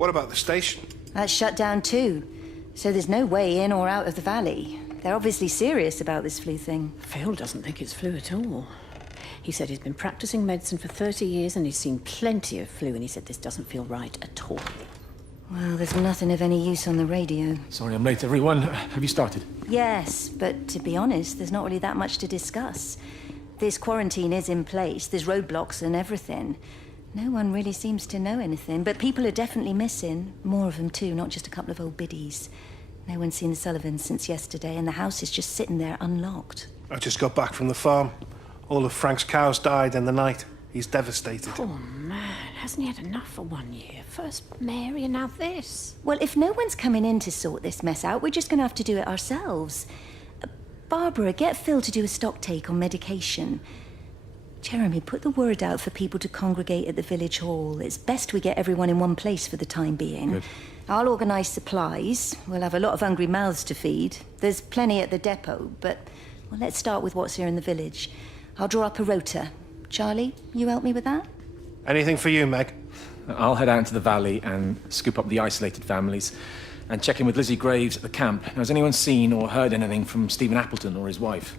What about the station? That's shut down too. So there's no way in or out of the valley. They're obviously serious about this flu thing. Phil doesn't think it's flu at all. He said he's been practicing medicine for 30 years and he's seen plenty of flu, and he said this doesn't feel right at all. Well, there's nothing of any use on the radio. Sorry I'm late, everyone. Have you started? Yes, but to be honest, there's not really that much to discuss. This quarantine is in place, there's roadblocks and everything. No one really seems to know anything, but people are definitely missing. More of them too, not just a couple of old biddies. No one's seen the Sullivans since yesterday, and the house is just sitting there unlocked. I just got back from the farm. All of Frank's cows died in the night. He's devastated. Poor man, hasn't he had enough for 1 year? First Mary and now this. Well, if no one's coming in to sort this mess out, we're just going to have to do it ourselves. Barbara, get Phil to do a stock take on medication. Jeremy, put the word out for people to congregate at the village hall. It's best we get everyone in one place for the time being. Good. I'll organise supplies. We'll have a lot of hungry mouths to feed. There's plenty at the depot, but well, let's start with what's here in the village. I'll draw up a rota. Charlie, you help me with that? Anything for you, Meg? I'll head out into the valley and scoop up the isolated families and check in with Lizzie Graves at the camp. Now, has anyone seen or heard anything from Stephen Appleton or his wife?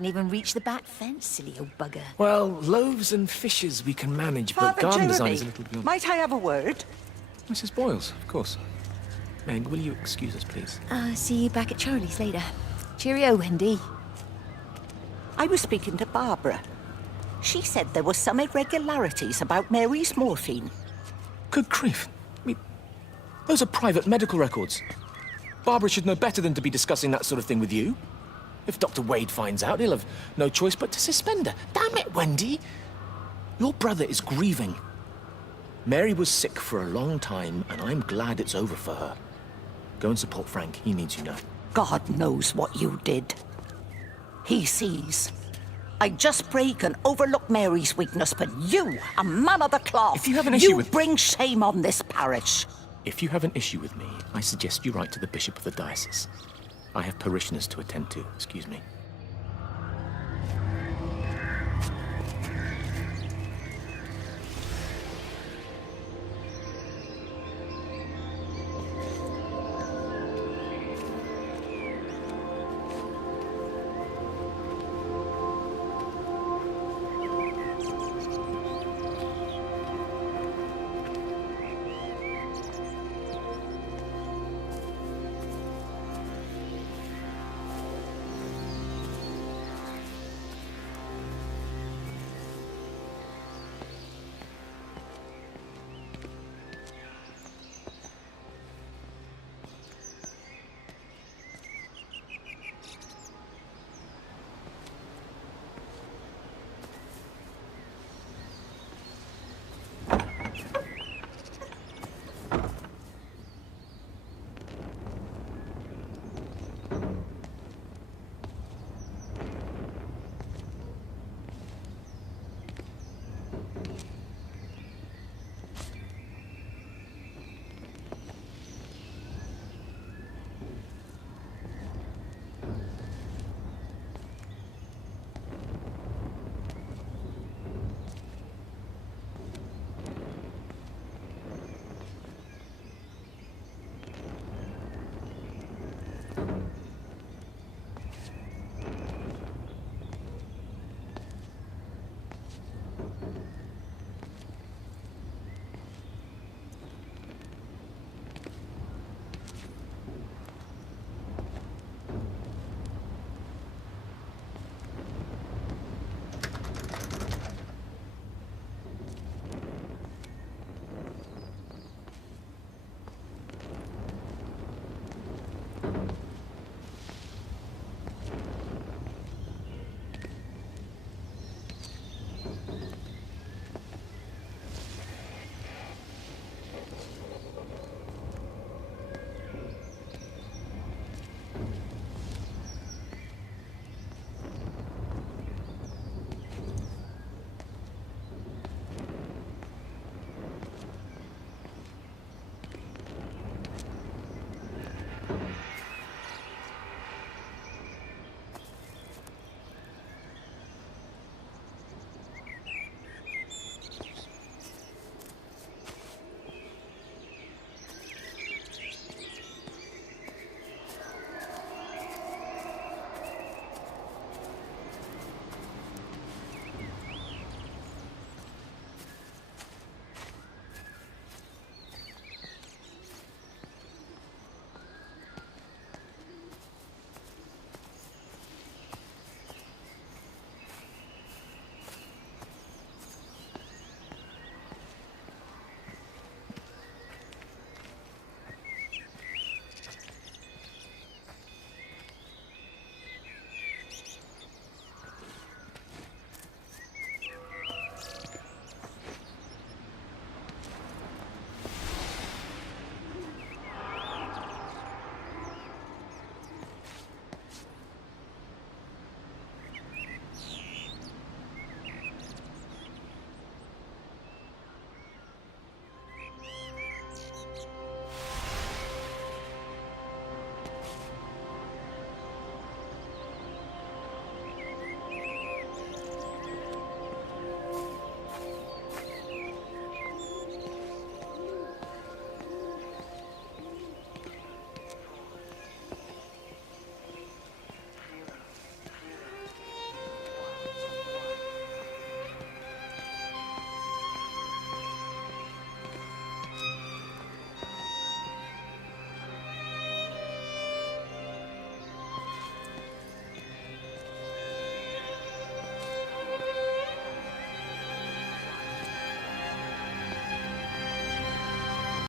Hasn't even reached the back fence, silly old bugger. Well, loaves and fishes we can manage, but Father garden design Jeremy, is a little beyond... might I have a word? Mrs. Boyles, of course. Meg, will you excuse us, please? See you back at Charlie's later. Cheerio, Wendy. I was speaking to Barbara. She said there were some irregularities about Mary's morphine. Good grief. I mean, those are private medical records. Barbara should know better than to be discussing that sort of thing with you. If Dr. Wade finds out, he'll have no choice but to suspend her. Damn it, Wendy! Your brother is grieving. Mary was sick for a long time, and I'm glad it's over for her. Go and support Frank. He needs you now. God knows what you did. He sees. I just break and overlook Mary's weakness, but you, a man of the cloth, If you have an issue you with- bring shame on this parish. If you have an issue with me, I suggest you write to the Bishop of the Diocese. I have parishioners to attend to. Excuse me.